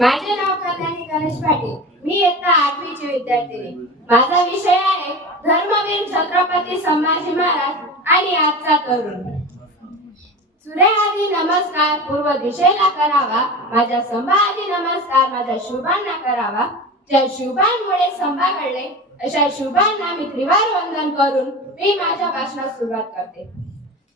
माझे नाव कल्याणी गणेश पाटील. मी इयत्ता 8वी ची विद्यार्थिनी. माझा विषय आहे धर्मवीर छत्रपती संभाजी महाराज आणि आजचा तरुण. सूर्याआधी नमस्कार पूर्व दिशेला करावा, माझ्या संभाजी नमस्कार माझ्या शुभांना करावा. ज्या शुभांमुळे संभा घडले अशा शुभांना मी त्रिवार वंदन करून मी माझ्या भाषणास सुरुवात करते.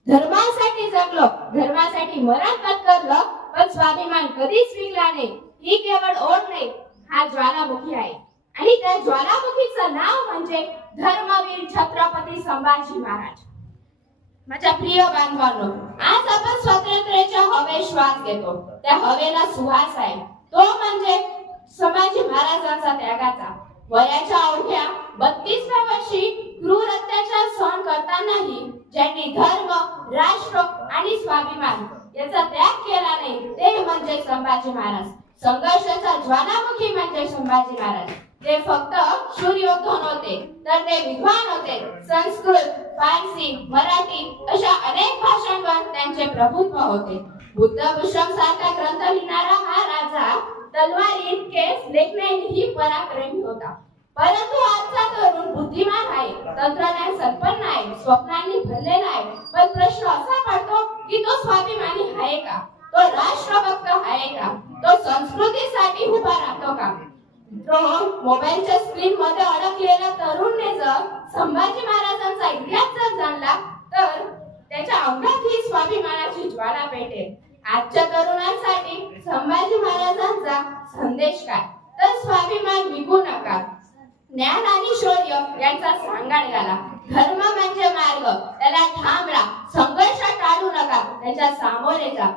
धर्मासाठी जगलो, धर्मासाठी मरण पत्करलं, पण स्वाभिमान कधीच विकला नाही. ही केवळ ओढ नाही, हा ज्वालामुखी आहे. आणि त्या ज्वालामुखीचं नाव म्हणजे धर्मवीर छत्रपती संभाजी महाराज. माझ्या प्रिय बांधवांनो, आज आपण स्वातंत्र्याच्या हवेत श्वास घेतो. त्या हवेला सुवास आहे, तो म्हणजे संभाजी महाराजांचा त्यागाचा. वयाच्या अवघ्या 32व्या वर्षी क्रूर अत्याचार सहन करतानाही ज्यांनी धर्म, राष्ट्र आणि स्वाभिमान याचा त्याग केला नाही, ते म्हणजे संभाजी महाराज. संघर्षाचा ज्वालामुखी म्हणजे संभाजी महाराज. ते फक्त शूर योद्धे नव्हते, तर ते विद्वान होते. संस्कृत, फारसी, मराठी अशा अनेक भाषांवर त्यांचे प्रभुत्व होते. बुद्धभूषण सारखा ग्रंथ लिहिणारा हा राजा तलवारी केस लेखण्याही पराक्रमी होता. परंतु आजचा तरुण बुद्धिमान आहे, तंत्रज्ञान संपन्न आहे, स्वप्नांनी भरलेला आहे. पण प्रश्न असा पडतो की तो स्वाभिमानी आहे का? तो राष्ट्रभक्त आहे का? तो संस्कृतीसाठी उभा राहतो का? तो मोबाईलच्या स्क्रीन मध्ये अडकलेला तरुणने जर संभाजी महाराजांचा इतिहास जर जाणला तर त्याच्या अंगात ही स्वाभिमानाची ज्वाला पेटेल. आजच्या तरुणांसाठी संभाजी महाराजांचा संदेश काय? तर स्वाभिमान विकू नका, ज्ञान आणि शौर्य यांचा सांगाड घाला. धर्म म्हणजे मार्ग, त्याला ठाम राहा. संघर्ष टाळू नका, त्याच्या सामोरे जा.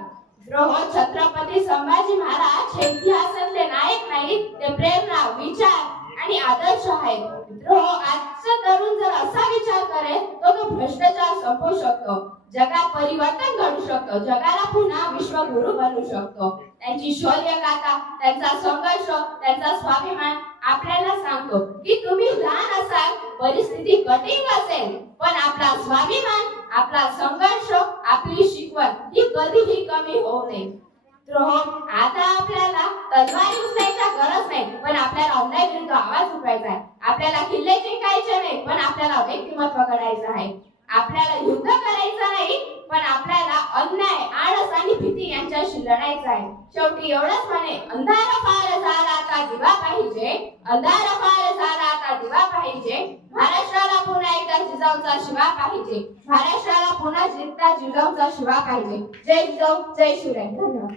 छत्रपती संभाजी महाराज हे इतिहासातले नायक नाहीत, ते प्रेरणा, विचार आणि आदर्श आहेत. आजचा तरुण जर असा विचार करेल तर तो भ्रष्टाचार संपवू शकतो, जगात परिवर्तन घडू शकतो, जगाला पुन्हा विश्वगुरु बनवू शकतो. त्यांची शौर्य गाथा, त्यांचा संघर्ष, त्यांचा स्वाभिमान आपल्याला सांगतो की तुम्ही लहान असाल, परिस्थिती कठीण असेल, पण आपला स्वाभिमान, आपला संघर्ष, आपली शिकवण ही कधीही कमी होऊ नये. आता आपल्याला तलवार उचलायची गरज नाही, पण आपल्याला अन्याय विरुद्ध आवाज उठवायचा आहे. आपल्याला किल्ले जिंकायचे नाही, पण आपल्याला व्यक्तिमत्व घडायचं आहे. आपल्याला युद्ध करायचं नाही, पण आपल्याला अन्याय, आळस आणि भीती यांच्याशी लढायचं आहे. शेवटी एवढंच म्हणे, अंधार फार झाला आता दिवा पाहिजे, अंधार फार झाला आता दिवा पाहिजे. महाराष्ट्राला पुन्हा एकदा जिजाऊचा शिवा पाहिजे, महाराष्ट्राला पुन्हा एकदा जिजाऊचा शिवा पाहिजे. जय जिजाऊ, जय शिवराय. धन्यवाद.